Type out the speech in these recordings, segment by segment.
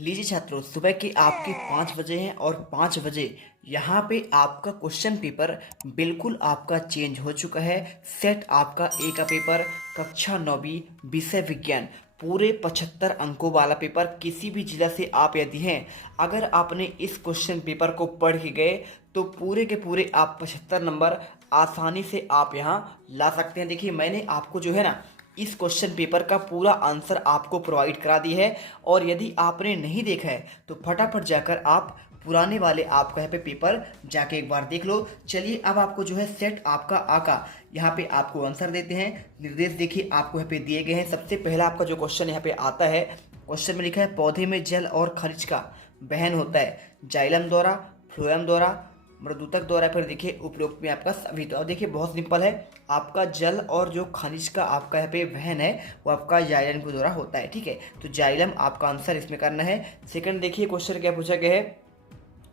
लीजिए छात्रों, सुबह के आपके 5 बजे हैं और 5 बजे यहाँ पे आपका क्वेश्चन पेपर बिल्कुल आपका चेंज हो चुका है। सेट आपका ए का पेपर कक्षा 9वीं विषय विज्ञान पूरे 75 अंकों वाला पेपर। किसी भी जिला से आप यदि हैं, अगर आपने इस क्वेश्चन पेपर को पढ़ के गए तो पूरे के पूरे आप 75 नंबर आसानी से आप यहाँ ला सकते हैं। देखिए, मैंने आपको जो है ना इस क्वेश्चन पेपर का पूरा आंसर आपको प्रोवाइड करा दी है, और यदि आपने नहीं देखा है तो फटाफट जाकर आप पुराने वाले आपका यहाँ पे पेपर जाके एक बार देख लो। चलिए, अब आपको जो है सेट आपका आका यहाँ पे आपको आंसर देते हैं। निर्देश देखिए आपको यहाँ पे दिए गए हैं। सबसे पहला आपका जो क्वेश्चन यहाँ पे आता है, क्वेश्चन में लिखा है पौधे में जल और खनिज का वहन होता है जाइलम द्वारा, फ्लोएम द्वारा, मृदुतक द्वारा, फिर देखिए उपरोक्त में आपका सभी। तो अब देखिए बहुत सिंपल है, आपका जल और जो खनिज का आपका यहाँ पे वहन है वो आपका जाइलम के द्वारा होता है। ठीक है, तो जाइलम आपका आंसर इसमें करना है। सेकंड देखिए क्वेश्चन क्या पूछा गया है,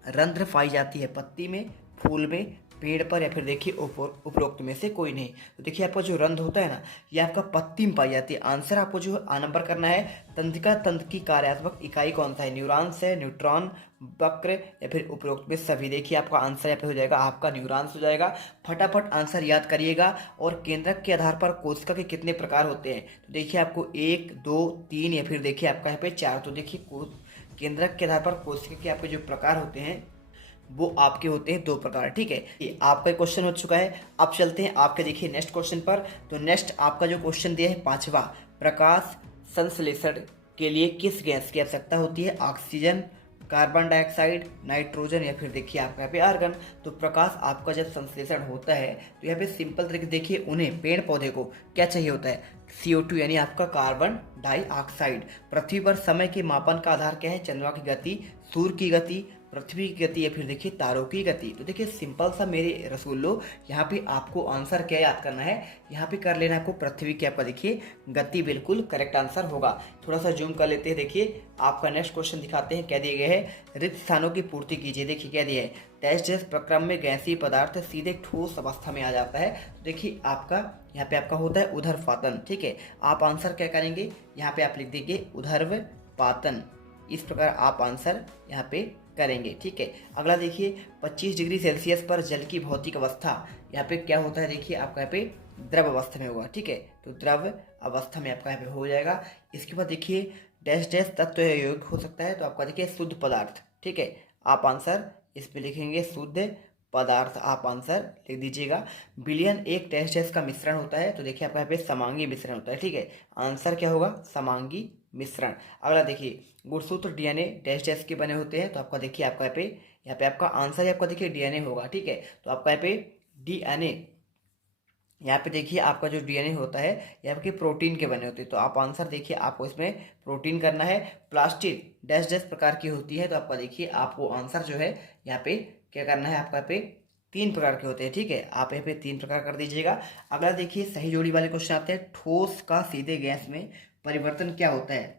रंध्र पाई जाती है पत्ती में, फूल में, पेड़ पर, या फिर देखिए उपरोक्त में से कोई नहीं। तो देखिए आपका जो रंध्र होता है ना, ये आपका पत्ती में पाई जाती है। आंसर आपको जो आ नंबर करना है, तंत्रिका तंत्र की कार्यात्मक इकाई कौन सा है, न्यूरॉन्स है, न्यूट्रॉन, वक्र, या फिर उपरोक्त में सभी। देखिए आपका आंसर यहाँ पे हो जाएगा आपका न्यूरॉन्स हो जाएगा। फटाफट आंसर याद करिएगा। और केंद्रक के आधार पर कोशिका के कितने प्रकार होते हैं, तो देखिए आपको 1, 2, 3, या फिर देखिए आपका यहाँ पे 4। तो देखिए केंद्रक के आधार पर कोशिका के आपके जो प्रकार होते हैं वो आपके होते हैं 2 प्रकार। ठीक है, ये आपका क्वेश्चन हो चुका है। अब चलते हैं आपके देखिए नेक्स्ट क्वेश्चन पर। तो नेक्स्ट आपका जो क्वेश्चन दिया है 5वां, प्रकाश संश्लेषण के लिए किस गैस की आवश्यकता होती है, ऑक्सीजन, कार्बन डाइऑक्साइड, नाइट्रोजन, या फिर देखिए आपका यहाँ पे आर्गन। तो प्रकाश आपका जब संश्लेषण होता है तो यहाँ पे सिंपल तरीके देखिए, उन्हें पेड़ पौधे को क्या चाहिए होता है, CO2 यानी आपका कार्बन डाइऑक्साइड। पृथ्वी पर समय के मापन का आधार क्या है, चंद्रमा की गति, सूर्य की गति, पृथ्वी की गति, या फिर देखिए तारों की गति। तो देखिए सिंपल सा मेरे रसूलो, यहाँ पे आपको आंसर क्या याद करना है, यहाँ पे कर लेना आपको पृथ्वी की आपका देखिए गति, बिल्कुल करेक्ट आंसर होगा। थोड़ा सा जूम कर लेते हैं। देखिए आपका नेक्स्ट क्वेश्चन दिखाते हैं, क्या दिए गए हैं, रिक्त स्थानों की पूर्ति कीजिए। देखिए क्या दिया है, डैश प्रक्रम में गैसीय पदार्थ सीधे ठोस अवस्था में आ जाता है। तो देखिए आपका यहाँ पे आपका होता है उधर्वपातन। ठीक है, आप आंसर क्या करेंगे, यहाँ पे आप लिख दीजिए उधर्वपातन। इस प्रकार आप आंसर यहाँ पे करेंगे। ठीक है, अगला देखिए 25 डिग्री सेल्सियस पर जल की भौतिक अवस्था यहाँ पे क्या होता है, देखिए आपका यहाँ पे द्रव अवस्था में होगा। ठीक है, तो द्रव अवस्था में आपका यहाँ पे हो जाएगा। इसके बाद देखिए डैश डैश तत्व योग्य हो सकता है, तो आपका देखिए शुद्ध पदार्थ। ठीक है, आप आंसर इस पे लिखेंगे शुद्ध पदार्थ, आप आंसर लिख दीजिएगा। बिलियन एक डैश डैश का मिश्रण होता है, तो देखिए आपका यहाँ पे समांगी मिश्रण होता है। ठीक है, आंसर क्या होगा, समांगी मिश्रण। अगला देखिए गुणसूत्र DNA डैश डैश के बने होते हैं, तो आपका देखिए आपका यहाँ पे आपका आंसर आपका देखिए DNA होगा। ठीक है, तो आपका यहाँ पे DNA, यहाँ पे देखिए आपका जो DNA होता है ये आपके प्रोटीन के बने होते हैं, तो आप आंसर देखिए आपको इसमें प्रोटीन करना है। प्लास्टिक डैश डैश प्रकार की होती है, तो आपका देखिए आपको आंसर जो है यहाँ पे क्या करना है, आपका यहाँ पे 3 प्रकार के होते हैं। ठीक है, आप यहाँ पे 3 प्रकार कर दीजिएगा। अगला देखिए सही जोड़ी वाले क्वेश्चन आते हैं, ठोस का सीधे गैस में परिवर्तन क्या होता है,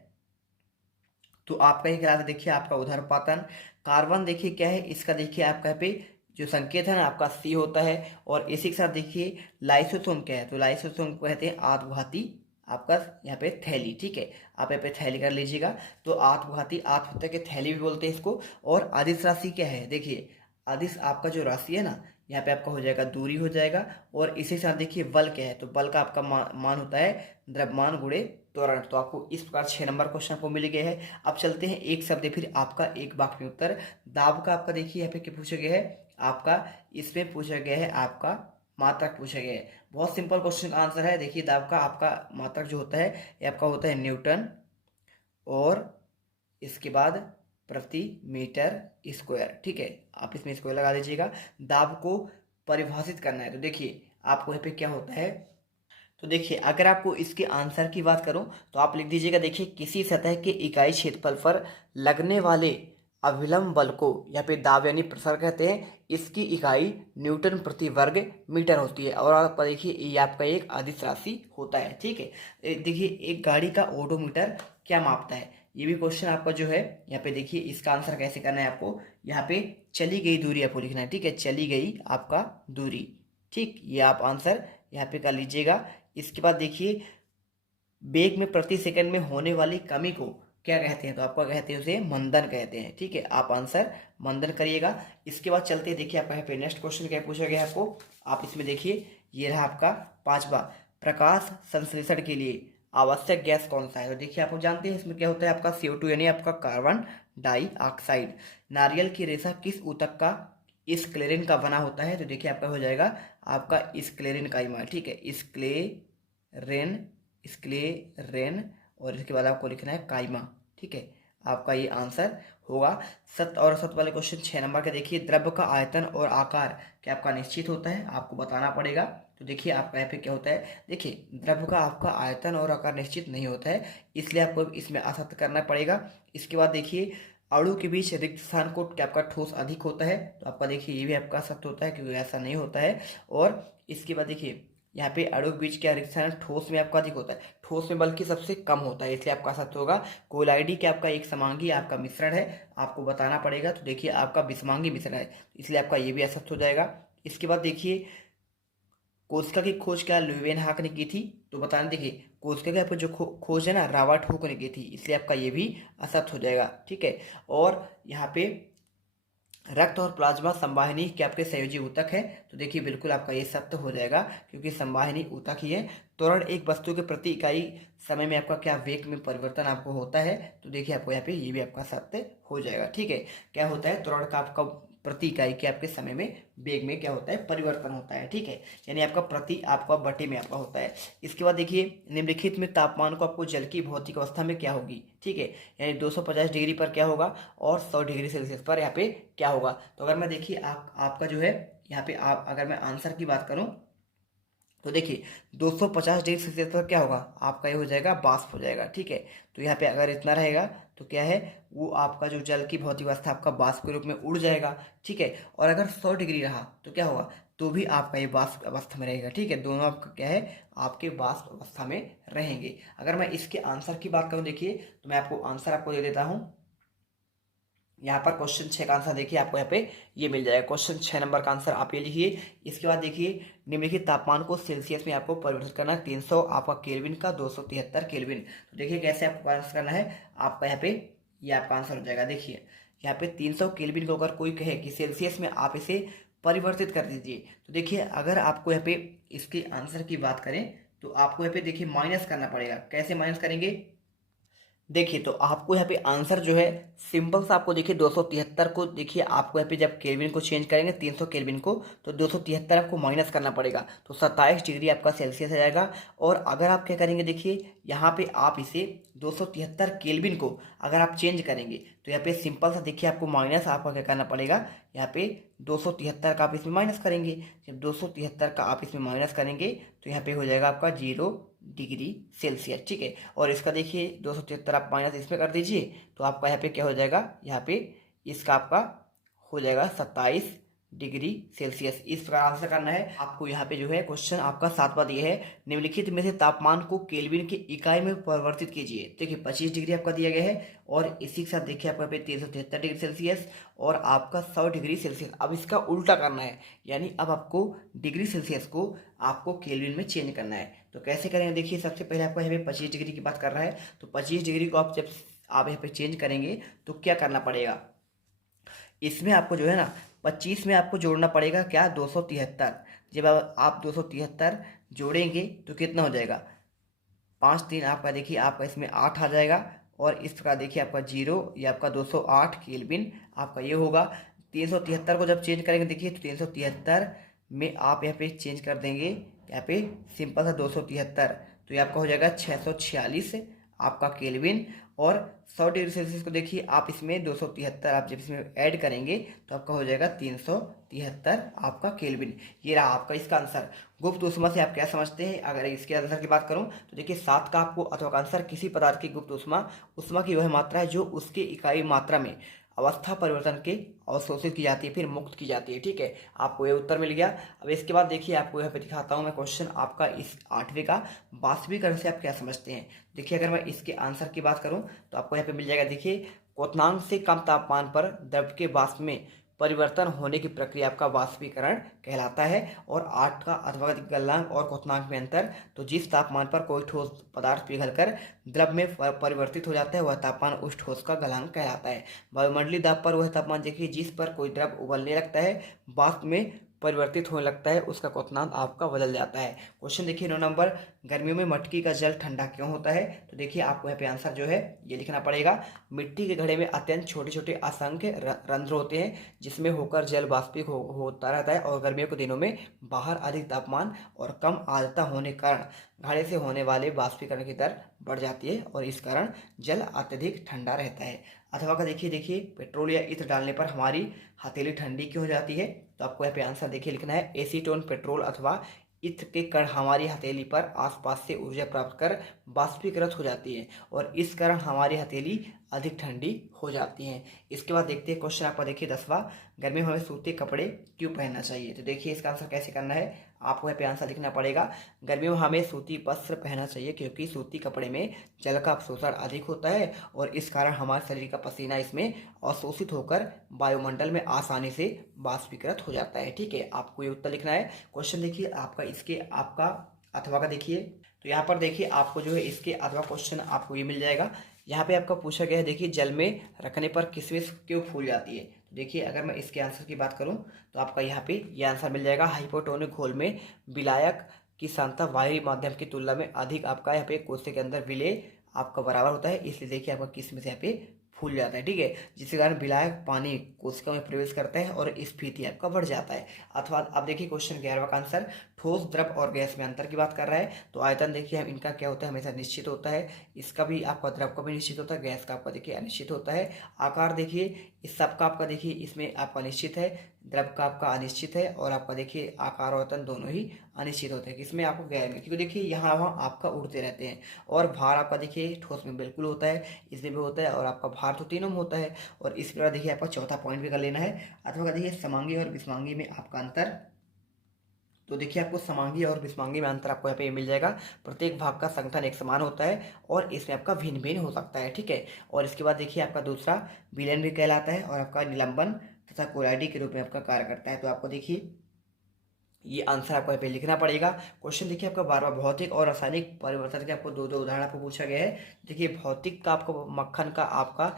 तो आपका ये कहलाता है देखिए आपका उधर्वपातन। कार्बन देखिए क्या है, इसका देखिए आपका यहाँ पे जो संकेत है ना आपका C होता है। और इसी के साथ देखिए लाइसोसोम क्या है, तो लाइसोसोम को कहते हैं आत्मघाती आपका यहाँ पे थैली। ठीक है, आप यहाँ पे थैली कर लीजिएगा। तो आत्मघाती आत्महत्या के थैली भी बोलते हैं इसको। और अदिश राशि क्या है, देखिए अदिश आपका जो राशि है ना, यहाँ पे आपका हो जाएगा दूरी हो जाएगा। और इसी के साथ देखिए बल क्या है, तो बल का आपका मान होता है द्रव्यमान गुणे त्वरण। तो आपको इस प्रकार 6 नंबर क्वेश्चन को मिल गए हैं। अब चलते हैं एक शब्द फिर आपका एक वाक्य में उत्तर। दाब का आपका देखिए यहाँ पे क्या पूछा गया है, आपका इसमें पूछा गया है आपका मात्रक पूछा गया है। बहुत सिंपल क्वेश्चन का आंसर है। देखिए दाब का आपका मात्रक जो होता है ये आपका होता है न्यूटन, और इसके बाद प्रति मीटर स्क्वायर। ठीक है, आप इसमें स्क्वायर लगा दीजिएगा। दाब को परिभाषित करना है, तो देखिए आपको यहाँ पे क्या होता है, तो देखिए अगर आपको इसके आंसर की बात करूं तो आप लिख दीजिएगा, देखिए किसी सतह के इकाई क्षेत्रफल पर लगने वाले अभिलंब बल को यहाँ पे दाब यानी प्रसार कहते हैं। इसकी इकाई न्यूटन प्रति वर्ग मीटर होती है। और आप देखिए ये आपका एक अदिश राशि होता है। ठीक है, देखिए एक गाड़ी का ओडोमीटर क्या मापता है, ये भी क्वेश्चन आपका जो है यहाँ पे देखिए इसका आंसर कैसे करना है, आपको यहाँ पे चली गई दूरी आपको लिखना है। ठीक है, चली गई आपका दूरी। ठीक, ये आप आंसर यहाँ पे कर लीजिएगा। इसके बाद देखिए वेग में प्रति सेकंड में होने वाली कमी को क्या कहते हैं, तो आपका कहते हैं उसे मंदन कहते हैं। ठीक है, आप आंसर मंदन करिएगा। इसके बाद चलते देखिए आपका यहाँ पे नेक्स्ट क्वेश्चन क्या पूछा गया है आपको। आप इसमें देखिए, ये रहा आपका पांचवा, प्रकाश संश्लेषण के लिए आवश्यक गैस कौन सा है। तो देखिए आप लोग जानते हैं इसमें क्या होता है, आपका CO2 यानी आपका कार्बन डाइऑक्साइड। नारियल की रेशा किस ऊतक का स्क्लेरिन का बना होता है। तो देखिए आपका हो जाएगा आपका स्क्लेरिन का इमा। ठीक है, स्क्लेरेन, स्क्लेरेन, और इसके बाद आपको लिखना है काइमा। ठीक है, आपका ये आंसर होगा। सत और असत वाले क्वेश्चन 6 नंबर के देखिए, द्रव्य का आयतन और आकार क्या आपका निश्चित होता है, आपको बताना पड़ेगा। तो देखिए आपका यहाँ पे क्या होता है, देखिए द्रव्य का आपका आयतन और आकार निश्चित नहीं होता है, इसलिए आपको इसमें असत्य करना पड़ेगा। इसके बाद देखिए, अणु के बीच रिक्त स्थान को क्या आपका ठोस अधिक होता है। तो आपका देखिए ये भी आपका सत्य होता है, क्योंकि ऐसा नहीं होता है। और इसके बाद देखिए, यहाँ पे अणु के बीच क्या रिक्त स्थान ठोस में आपका अधिक होता है, ठोस में बल्कि सबसे कम होता है, इसलिए आपका सत्य होगा। कोलाइडी क्या आपका एक समांगी आपका मिश्रण है, आपको बताना पड़ेगा। तो देखिए आपका विषमांगी मिश्रण है, इसलिए आपका ये भी असत्य हो जाएगा। इसके बाद देखिए, कोशिका की खोज क्या ल्यूवेनहाक ने की थी। तो बताना, देखिए कोशिका की आपको जो खोज है ना, रॉबर्ट हुक ने की थी, इसलिए आपका ये भी असत्य हो जाएगा। ठीक है, और यहाँ पे रक्त और प्लाज्मा संवाहिनी के आपके संयोजी ऊतक है। तो देखिए बिल्कुल आपका ये सत्य हो जाएगा, क्योंकि संवाहिनी ऊतक ही है। त्वरण एक वस्तु के प्रति इकाई समय में आपका क्या वेग में परिवर्तन आपको होता है। तो देखिए आपको यहाँ पे ये भी आपका सत्य हो जाएगा। ठीक है, क्या होता है, त्वरण का आपका प्रति इकाई के आपके समय में वेग में क्या होता है, परिवर्तन होता है। ठीक है, यानी आपका प्रति आपका बटे में आपका होता है। इसके बाद देखिए, निम्नलिखित में तापमान को आपको जल की भौतिक अवस्था में क्या होगी। ठीक है, यानी 250 डिग्री पर क्या होगा और 100 डिग्री सेल्सियस पर यहाँ पे क्या होगा। तो अगर मैं देखिए आपका जो है यहाँ पे आप अगर मैं आंसर की बात करूँ, तो देखिए 250 डिग्री सेल्सियस पर क्या होगा, आपका ये हो जाएगा वाष्प हो जाएगा। ठीक है, तो यहाँ पे अगर इतना रहेगा तो क्या है, वो आपका जो जल की भौतिक अवस्था आपका वाष्प के रूप में उड़ जाएगा। ठीक है, और अगर 100 डिग्री रहा तो क्या होगा, तो भी आपका ये वाष्प अवस्था में रहेगा। ठीक है, दोनों आपका क्या है, आपके वाष्प अवस्था में रहेंगे। अगर मैं इसके आंसर की बात करूँ, देखिए तो मैं आपको आंसर आपको दे देता हूँ। यहाँ पर क्वेश्चन 6 का आंसर देखिए आपको यहाँ पे ये मिल जाएगा। क्वेश्चन 6 नंबर का आंसर आप ये लिखिए। इसके बाद देखिए, निम्नलिखित तापमान को सेल्सियस में आपको परिवर्तित करना है, 300 आपका केल्विन का 273 केल्विन। तो देखिए कैसे आपको आंसर करना है, आपका यहाँ पे ये आपका आंसर हो जाएगा। देखिए यहाँ पे 300 केल्विन को अगर कोई कहे कि सेल्सियस में आप इसे परिवर्तित कर दीजिए, तो देखिए अगर आपको यहाँ पे इसके आंसर की बात करें, तो आपको यहाँ पे देखिए माइनस करना पड़ेगा। कैसे माइनस करेंगे, देखिए तो आपको यहाँ पे आंसर जो है सिंपल सा, आपको देखिए 273 को देखिए आपको यहाँ पे जब केल्विन को चेंज करेंगे 300 केल्विन को, तो 273 आपको माइनस करना पड़ेगा, तो 27 डिग्री आपका सेल्सियस आ जाएगा। और अगर आप क्या करेंगे, देखिए यहाँ पे आप इसे 273 केल्विन को अगर आप चेंज करेंगे, तो यहाँ पे सिंपल सा देखिए आपको माइनस आपका क्या करना पड़ेगा, यहाँ पे 273 का आप इसमें माइनस करेंगे। जब 273 का आप इसमें माइनस करेंगे तो यहाँ पे हो जाएगा आपका 0 डिग्री सेल्सियस। ठीक है, और इसका देखिए 273 आप माइनस इसमें कर दीजिए, तो आपका यहाँ पे क्या हो जाएगा, यहाँ पे इसका आपका हो जाएगा 27 डिग्री सेल्सियस। इस प्रकार आंसर करना है आपको। यहाँ पे जो है क्वेश्चन आपका 7वां दिया है, निम्नलिखित में से तापमान को केल्विन की इकाई में परिवर्तित कीजिए। देखिए 25 डिग्री आपका दिया गया है, और इसी के साथ देखिए आपका पे 373 डिग्री सेल्सियस और आपका 100 डिग्री सेल्सियस। अब इसका उल्टा करना है, यानी अब आपको डिग्री सेल्सियस को आपको केल्विन में चेंज करना है। तो कैसे करेंगे, देखिए सबसे पहले आपको यहाँ पे 25 डिग्री की बात कर रहा है, तो 25 डिग्री को आप जब आप यहाँ पे चेंज करेंगे तो क्या करना पड़ेगा, इसमें आपको जो है ना 25 में आपको जोड़ना पड़ेगा क्या, 273। जब आप 273 जोड़ेंगे तो कितना हो जाएगा, 5 3 आपका देखिए आपका इसमें 8 आ जाएगा। और इस प्रकार देखिए आपका 0 ये आपका 208 केल्विन आपका ये होगा। 373 को जब चेंज करेंगे, देखिए तो 373 में आप यहाँ पे चेंज कर देंगे, यहाँ पे सिंपल सा 273, तो ये आपका हो जाएगा 646 आपका केल्विन। और 100 डिग्री सेल्सियस को देखिए आप इसमें 273 आप जब इसमें ऐड करेंगे तो आपका हो जाएगा 373 आपका केल्विन। ये रहा आपका इसका आंसर। गुप्त ऊष्मा से आप क्या समझते हैं, अगर इसके आंसर की बात करूं तो देखिए 7 का आपको अथवा का आंसर, किसी पदार्थ की गुप्त ऊष्मा ऊष्मा की वह मात्रा है जो उसके इकाई मात्रा में अवस्था परिवर्तन के अवशोषित की जाती है फिर मुक्त की जाती है। ठीक है, आपको ये उत्तर मिल गया। अब इसके बाद देखिए आपको यहाँ पे दिखाता हूँ मैं क्वेश्चन आपका इस 8वें का, वास्तविकरण से आप क्या समझते हैं। देखिए अगर मैं इसके आंसर की बात करूँ तो आपको यहाँ पे मिल जाएगा। देखिए क्वथनांक से कम तापमान पर द्रव के वाष्प में परिवर्तन होने की प्रक्रिया आपका वाष्पीकरण कहलाता है। और 8 का अथवा गलनांक और क्वथनांक में अंतर, तो जिस तापमान पर कोई ठोस पदार्थ पिघलकर द्रव में परिवर्तित हो जाता है वह तापमान उस ठोस का गलनांक कहलाता है। वायुमंडलीय दाब पर वह तापमान देखिए जिस पर कोई द्रव उबलने लगता है, वाष्प में परिवर्तित होने लगता है, उसका क्वथनांक आपका बदल जाता है। क्वेश्चन देखिए 9 नंबर, गर्मियों में मटकी का जल ठंडा क्यों होता है? तो देखिए आपको यहाँ पे आंसर जो है ये लिखना पड़ेगा। मिट्टी के घड़े में अत्यंत छोटे छोटे असंख्य रंध्र होते हैं जिसमें होकर जल वाष्पित होता रहता है, और गर्मियों के दिनों में बाहर अधिक तापमान और कम आर्द्रता होने के कारण घड़े से होने वाले वाष्पीकरण की दर बढ़ जाती है और इस कारण जल अत्यधिक ठंडा रहता है। अथवा का देखिए पेट्रोल या इत्र डालने पर हमारी हथेली ठंडी क्यों हो जाती है? तो आपको यहाँ पे आंसर देखिए लिखना है, एसीटोन, पेट्रोल अथवा इत्र के कण हमारी हथेली पर आसपास से ऊर्जा प्राप्त कर वाष्पीकृत हो जाती है और इस कारण हमारी हथेली अधिक ठंडी हो जाती है। इसके बाद देखते हैं क्वेश्चन आपका देखिए 10वां, गर्मी में हमें सूती कपड़े क्यों पहनना चाहिए? तो देखिए इसका आंसर कैसे करना है, आपको यहाँ पे आंसर लिखना पड़ेगा। गर्मियों में हमें सूती वस्त्र पहनना चाहिए क्योंकि सूती कपड़े में जल का अवशोषण अधिक होता है और इस कारण हमारे शरीर का पसीना इसमें अवशोषित होकर वायुमंडल में आसानी से वाष्पीकृत हो जाता है। ठीक है, आपको ये उत्तर लिखना है। क्वेश्चन देखिए आपका इसके आपका अथवा का देखिए, तो यहाँ पर देखिए आपको जो है इसके अथवा क्वेश्चन आपको ये मिल जाएगा। यहाँ पे आपका पूछा गया है देखिए, जल में रखने पर किशमिश क्यों फूल जाती है? तो देखिए अगर मैं इसके आंसर की बात करूँ तो आपका यहाँ पे ये आंसर मिल जाएगा। हाइपोटोनिक घोल में विलायक की सांद्रता बाहरी माध्यम की तुलना में अधिक आपका यहाँ पे कोशिका के अंदर विलेय आपका बराबर होता है, इसलिए देखिए आपका किशमिश यहाँ पे फूल जाता है। ठीक है, जिसके कारण विलायक पानी कोशिका में प्रवेश करता है और स्फीति आपका बढ़ जाता है। अथवा अब देखिए क्वेश्चन 11वां का आंसर, ठोस, द्रव और गैस में अंतर की बात कर रहा है। तो आयतन देखिए हम इनका क्या होता है, हमेशा निश्चित होता है। इसका भी आपका द्रव का भी निश्चित होता है, गैस का आपका देखिए अनिश्चित होता है। आकार देखिए इस सब का आपका देखिए इसमें आपका निश्चित है, द्रव का आपका अनिश्चित है और आपका देखिए आकार और आयतन दोनों ही अनिश्चित होते हैं। किसमें? आपको गैस में, क्योंकि देखिए यहाँ वहाँ आपका उड़ते रहते हैं। और भार आपका देखिए ठोस में बिल्कुल होता है, इसमें भी होता है और आपका भार तो तीनों में होता है। और इस प्रकार देखिए आपका चौथा पॉइंट भी कर लेना है। अथवा देखिए समांगी और विषमांगी में आपका अंतर, तो देखिए आपको समांगी और विषमांगी में अंतर आपको यहाँ पे मिल जाएगा। प्रत्येक भाग का संगठन एक समान होता है और इसमें आपका भिन्न भिन्न हो सकता है। ठीक है, और इसके बाद देखिए आपका दूसरा विलयन भी कहलाता है और आपका निलंबन तथा कोलाइडी के रूप में आपका कार्य करता है। तो आपको देखिए ये आंसर आपको यहाँ पे लिखना पड़ेगा। क्वेश्चन देखिए आपका 12वां, भौतिक और रासायनिक परिवर्तन के आपको दो उदाहरण आपको पूछा गया है। देखिए भौतिक का आपको मक्खन का आपका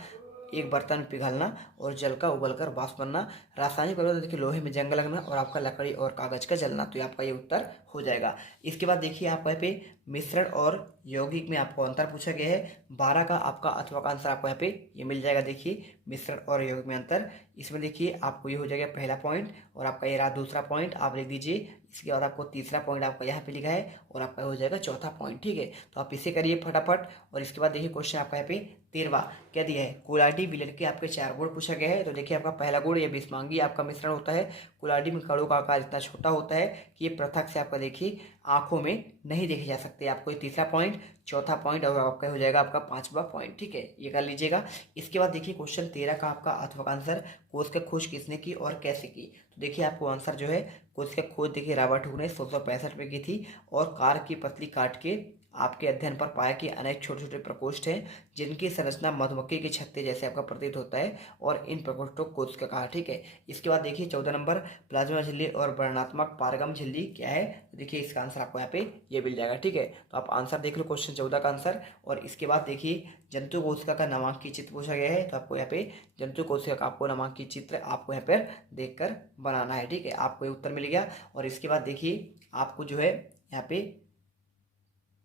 एक बर्तन में पिघलना और जल का उबलकर वाष्प बनना। रासायनिक परिवर्तन देखिए लोहे में जंग लगना और आपका लकड़ी और कागज का जलना। तो आपका ये उत्तर हो जाएगा। इसके बाद देखिए आपको यहाँ पे मिश्रण और यौगिक में आपको अंतर पूछा गया है। 12 का आपका अथवा का आंसर आपको यहाँ पे ये मिल जाएगा। देखिए मिश्रण और यौगिक में अंतर, इसमें देखिए आपको ये हो जाएगा पहला पॉइंट और आपका ये रहा दूसरा पॉइंट, आप लिख दीजिए। इसके बाद आपको तीसरा पॉइंट आपका यहाँ पे लिखा है और आपका हो जाएगा चौथा पॉइंट। ठीक है, तो आप इसे करिए फटाफट। और इसके बाद देखिए क्वेश्चन आपका यहाँ पे 13वां क्या दिया है, कुलाडी विलयन के आपके 4 गुण पूछा गया है। तो देखिए आपका पहला गुण ये विषमांगी आपका मिश्रण होता है। कुलाडी में कणों का आकार इतना छोटा होता है कि ये पृथक से आपका देखिए आंखों में नहीं देखे जा सकते। आपको ये तीसरा पॉइंट, चौथा पॉइंट और आपका हो जाएगा आपका 5वां पॉइंट। ठीक है, ये कर लीजिएगा। इसके बाद देखिए क्वेश्चन 13 का आपका अथवा का आंसर, कोश का खोज किसने की और कैसे की? तो देखिए आपको आंसर जो है कोश का खोज देखिए रॉबर्ट हुक ने 1665 में की थी और कार की पतली काट के आपके अध्ययन पर पाया कि अनेक छोटे छोटे प्रकोष्ठ हैं जिनकी संरचना मधुमक्खी के छत्ते जैसे आपका प्रतीत होता है और इन प्रकोष्ठों को कोश का कहा। ठीक है, इसके बाद देखिए 14 नंबर, प्लाज्मा झिल्ली और वर्णनात्मक पारगम झिल्ली क्या है? तो देखिए इसका आंसर आपको यहाँ पे ये मिल जाएगा। ठीक है, तो आप आंसर देख लो क्वेश्चन 14 का आंसर। और इसके बाद देखिए जंतु कोशिका का नामांकित चित्र पूछा गया है। तो आपको यहाँ पे जंतु कोशिका का आपको नामांकित चित्र आपको यहाँ पर देख कर बनाना है। ठीक है, आपको ये उत्तर मिल गया। और इसके बाद देखिए आपको जो है यहाँ पे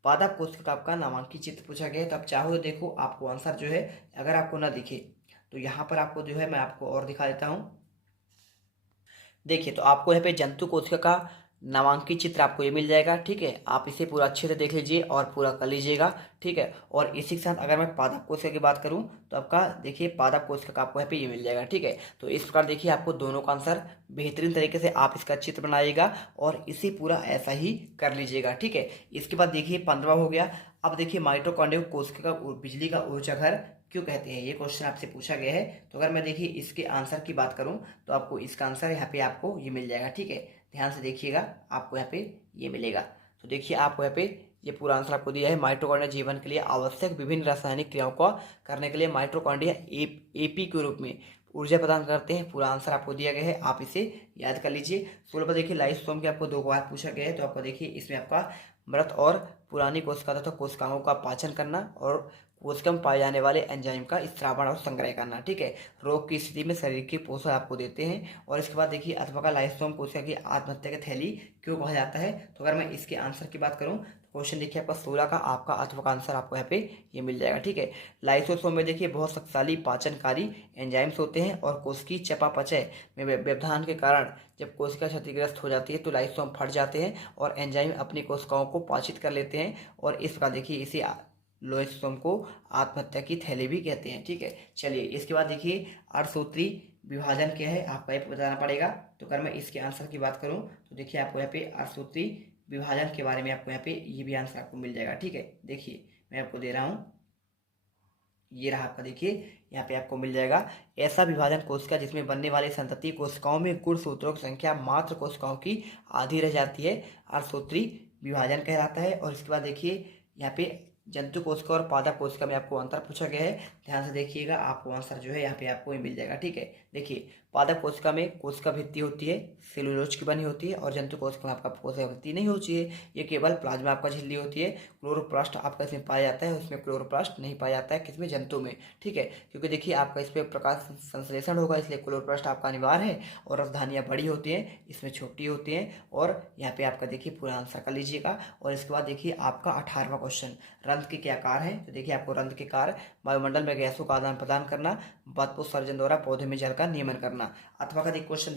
पादप कोशिका का आपका नामांकित चित्र पूछा गया है। तो आप चाहो तो देखो आपको आंसर जो है, अगर आपको ना दिखे तो यहाँ पर आपको जो है मैं आपको और दिखा देता हूँ। देखिए तो आपको यहाँ पे जंतु कोशिका का नामांकित चित्र आपको ये मिल जाएगा। ठीक है, आप इसे पूरा अच्छे से देख लीजिए और पूरा कर लीजिएगा। ठीक है, और इसी के साथ अगर मैं पादप कोशिका की बात करूं तो आपका देखिए पादप कोशिका का आपको यहाँ पे ये मिल जाएगा। ठीक है, तो इस प्रकार देखिए आपको दोनों का आंसर बेहतरीन तरीके से आप इसका चित्र बनाइएगा और इसे पूरा ऐसा ही कर लीजिएगा। ठीक है, इसके बाद देखिए 15वां हो गया। अब देखिए माइटोकॉन्ड्रिया कोशिका का बिजली का ऊर्जा घर क्यों कहते हैं, ये क्वेश्चन आपसे पूछा गया है। तो अगर मैं देखिए इसके आंसर की बात करूं तो आपको इसका आंसर यहाँ पे आपको ये मिल जाएगा। ठीक है, ध्यान से देखिएगा, आपको यहाँ पे ये मिलेगा। तो देखिए आपको यहाँ पे ये पूरा आंसर आपको दिया है। माइटोकॉन्ड्रिया जीवन के लिए आवश्यक विभिन्न रासायनिक क्रियाओं को करने के लिए माइटोकॉन्ड्रिया एपी के रूप में ऊर्जा प्रदान करते हैं। पूरा आंसर आपको दिया गया है, आप इसे याद कर लीजिए। 16 पर देखिए लाइसोसोम के आपको 2 बार पूछा गया है, तो आपको देखिए इसमें आपका मृत और पुरानी कोशिका तथा कोशिकाओं का पाचन करना और कोशिका में पाए जाने वाले एंजाइम का स्त्रावण और संग्रह करना। ठीक है, रोग की स्थिति में शरीर के पोषण आपको देते हैं। और इसके बाद देखिए अथवा का लाइसोसोम कोशिका की आत्महत्या की थैली क्यों कहा जाता है। तो अगर मैं इसके आंसर की बात करूं, क्वेश्चन देखिए आपका 16 का आपका अथवा का आंसर आपको यहाँ पे ये मिल जाएगा। ठीक है, लाइसोसोम में देखिए बहुत शक्तिशाली पाचनकारी एंजाइम्स होते हैं और कोशिकीय चयापचय में व्यवधान के कारण जब कोशिका क्षतिग्रस्त हो जाती है तो लाइसोसोम फट जाते हैं और एंजाइम अपनी कोशिकाओं को पाचित कर लेते हैं और इस प्रकार देखिए इसे लाइसोसोम को आत्महत्या की थैली भी कहते हैं। ठीक है, चलिए इसके बाद देखिए अर्धसूत्री विभाजन क्या है आपको ये बताना पड़ेगा। तो अगर मैं इसके आंसर की बात करूं तो देखिए आपको यहाँ पे अर्धसूत्री विभाजन के बारे में आपको यहाँ पे ये भी आंसर आपको मिल जाएगा। ठीक है, देखिए मैं आपको दे रहा हूँ, ये रहा आपका, देखिए यहाँ पे आपको मिल जाएगा। ऐसा विभाजन कोशिका जिसमें बनने वाली संतति कोशिकाओं में गुणसूत्रों की संख्या मात्र कोशिकाओं की आधी रह जाती है, अर्धसूत्री विभाजन कहलाता है। और इसके बाद देखिए यहाँ पे जंतु कोशिका और पादप कोशिका में आपको अंतर पूछा गया है, ध्यान से देखिएगा, आपको आंसर जो है यहाँ पे आपको मिल जाएगा। ठीक है, देखिए पादप कोशिका में कोशिका भित्ति होती है, सेलुलोज की बनी होती है, और जंतु कोशिका में आपका कोशिका भित्ति नहीं होती है, ये केवल प्लाज्मा आपका झिल्ली होती है। क्लोरोप्लास्ट आपका इसमें पाया जाता है, उसमें क्लोरोप्लास्ट नहीं पाया जाता है, किसमें, जंतु में। ठीक है, क्योंकि देखिए आपका इस पर प्रकाश संश्लेषण होगा, इसलिए क्लोरोप्लास्ट आपका अनिवार्य है। और राजधानियाँ बड़ी होती हैं, इसमें छोटी होती हैं। और यहाँ पे आपका देखिए पूरा आंसर कर लीजिएगा। और इसके बाद देखिए आपका 18वां क्वेश्चन, रंध्र के क्या कार्य है। तो देखिए आपको रंध्र के कार्य वायुमंडल में गैसों का आदान प्रदान करना, बदपोषण द्वारा पौधे में जल का नियमन करना। अथवा का क्वेश्चन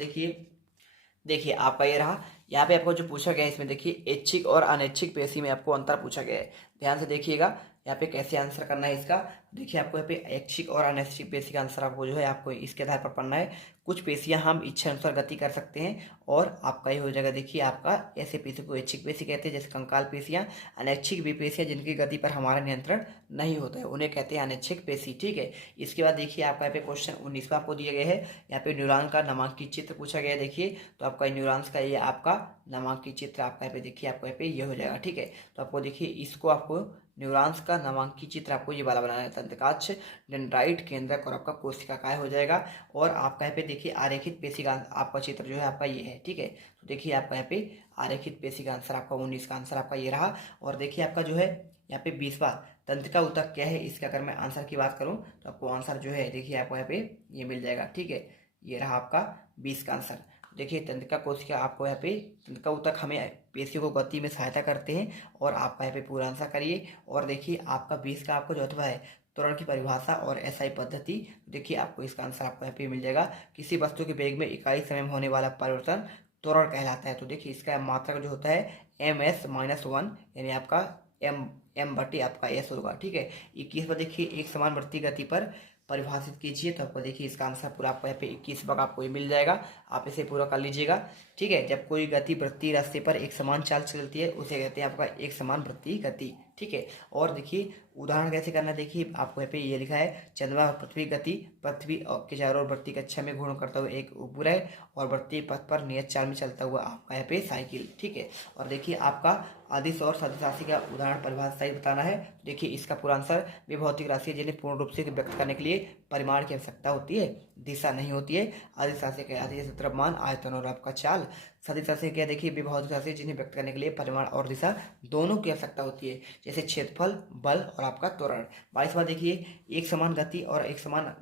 देखिए आपका ये रहा। यहाँ पे आपको जो पूछा गया है इसमें देखिए ऐच्छिक और अनैच्छिक पेशी में आपको अंतर पूछा गया है, ध्यान से देखिएगा यहाँ पे कैसे आंसर करना है इसका। देखिए आपको यहाँ पे ऐच्छिक और अनैच्छिक पेशी का आंसर आपको जो है आपको इसके आधार पर पढ़ना है। कुछ पेशियां हम इच्छा अनुसार गति कर सकते हैं और आपका ये हो जाएगा। देखिए आपका ऐसे पेशी को ऐच्छिक पेशी कहते हैं, जैसे कंकाल पेशियां। अनैच्छिक भी पेशियां जिनकी गति पर हमारा नियंत्रण नहीं होता है, उन्हें कहते हैं अनैच्छिक पेशी। ठीक है, इसके बाद देखिए आपका यहाँ पे क्वेश्चन 19वां आपको दिया गया है। यहाँ पे न्यूरॉन का नामांकित चित्र पूछा गया है। देखिए तो आपका न्यूरॉन्स का ये आपका नामांकित चित्र आपका यहाँ पे देखिए आपको यहाँ पे ये हो जाएगा। ठीक है, तो आपको देखिए इसको आपको न्यूरॉन्स का नामांकित चित्र आपको ये वाला बनाना है, तंत्रिकाक्ष, डेंड्राइट, केंद्रक और आपका कोशिका काय हो जाएगा। और आपका यहाँ पे देखिए आरेखित पेशी का आपका चित्र जो है आपका ये है। ठीक है, तो देखिए आपका यहाँ पे आरेखित पेशी का आंसर आपका 19 का आंसर आपका ये रहा। और देखिए आपका जो है यहाँ पे 20वां तंत्रिका ऊतक क्या है, इसका अगर मैं आंसर की बात करूँ तो आपको आंसर जो है देखिए आपको यहाँ पे ये मिल जाएगा। ठीक है, ये रहा आपका 20 का आंसर। देखिए तंत्रिका कोशिका आपको यहाँ पे तंत्रिका ऊतक हमें पेशियों को गति में सहायता करते हैं। और आपका यहाँ पे पूरा आंसर करिए। और देखिए आपका 20 का आपको जो अथवा है त्वरण की परिभाषा और एसआई पद्धति, देखिए आपको इसका आंसर आपको यहाँ पे मिल जाएगा। किसी वस्तु के वेग में इकाई समय में होने वाला परिवर्तन त्वरण कहलाता है। तो देखिए इसका मात्रक जो होता है ms-1, यानी आपका m बटे आपका s होगा। ठीक है, 21 पर देखिए एक समान वृत्तीय गति पर परिभाषित कीजिए। तो आपको देखिए इसका आंसर पूरा आपको यहाँ पे 21 भाग आपको ये मिल जाएगा, आप इसे पूरा कर लीजिएगा। ठीक है, जब कोई गति वृत्तीय रास्ते पर एक समान चाल चलती है उसे कहते हैं आपका एक समान वृत्तीय गति। ठीक है, और देखिए उदाहरण कैसे करना, देखिए आपको यहाँ पे ये लिखा है, चंद्रमा और पृथ्वी गति, पृथ्वी के चारों ओर वृत्तीय कक्षा में घूर्णन करता हुआ एक उपग्रह और वृत्तीय पथ पर नियत चाल में चलता हुआ आपका यहाँ पे साइकिल। ठीक है, और देखिए आपका अदिश और सदिश राशि का उदाहरण परिभाषा सही बताना है। देखिए इसका पूरा आंसर, वे भौतिक राशि है जिन्हें पूर्ण रूप से व्यक्त करने के लिए परिमाण की आवश्यकता होती है, दिशा नहीं होती है। अदिश राशि कहलाती है जैसे द्रव्यमान, आयतन और आपका चाल। सदिश राशि क्या, देखिए वे भौतिक राशि जिन्हें व्यक्त करने के लिए परिमाण और दिशा दोनों की आवश्यकता होती है, जैसे क्षेत्रफल, बल और आपका त्वरण। 22वां देखिए एक समान गति और एक समान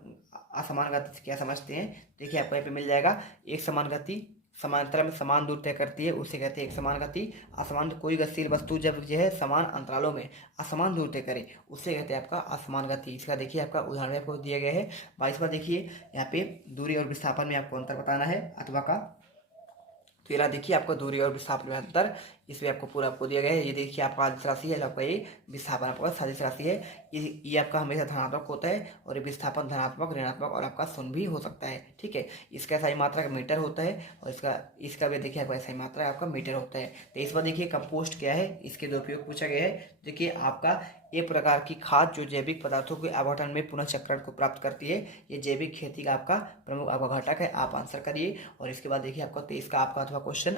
असमान गति से क्या समझते हैं। देखिए आपको यहाँ पे मिल जाएगा, एक समान गति समांतर में समान दूर तय करती है, उसे कहते हैं एक समान गति। असमान कोई गतिशील वस्तु जब जो है समान अंतरालों में असमान दूर तय करे उसे कहते हैं आपका असमान गति। इसका देखिए आपका उदाहरण आपको दिया गया है। 22वां देखिए यहाँ पे दूरी और विस्थापन में आपको अंतर बताना है अथवा का। तो ये देखिए आपको दूरी और विस्थापन में अंतर, इसमें आपको पूरा आपको दिया गया है। ये देखिए आपका आदिश राशि है, आपका ये विस्थापन आपका सदिश राशि है। ये आपका हमेशा धनात्मक होता है और ये विस्थापन धनात्मक, ऋणात्मक और आपका शून्य भी हो सकता है। ठीक है, इसका सही मात्रा का मीटर होता है और इसका भी देखिए आपका सही मात्रा आपका मीटर होता है। तो इस बार देखिए कंपोस्ट क्या है, इसके दो उपयोग पूछा गया है। देखिए आपका एक प्रकार की खाद जो जैविक पदार्थों के अपघटन में पुनः चक्रण को प्राप्त करती है, ये जैविक खेती का आपका प्रमुख आपका घटक है। आप आंसर करिए। और इसके बाद देखिए आपका 23 का आपका अथवा क्वेश्चन,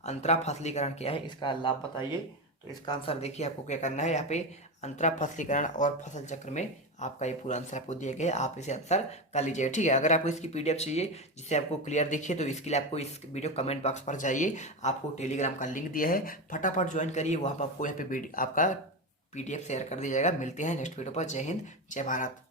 अंतरा फसलीकरण क्या है, इसका लाभ बताइए। तो इसका आंसर देखिए आपको क्या करना है। यहाँ पे अंतरा फसलीकरण और फसल चक्र में आपका ये पूरा आंसर आपको दिया गया है, आप इसे आंसर कर लीजिएगा। ठीक है, अगर आपको इसकी पीडीएफ चाहिए जिससे आपको क्लियर दिखे तो इसके लिए आपको इस वीडियो कमेंट बॉक्स पर जाइए, आपको टेलीग्राम का लिंक दिया है, फटाफट ज्वाइन करिए, वहाँ पर आपको यहाँ पे आपका पीडीएफ शेयर कर दिया जाएगा। मिलते हैं नेक्स्ट वीडियो पर। जय हिंद, जय भारत।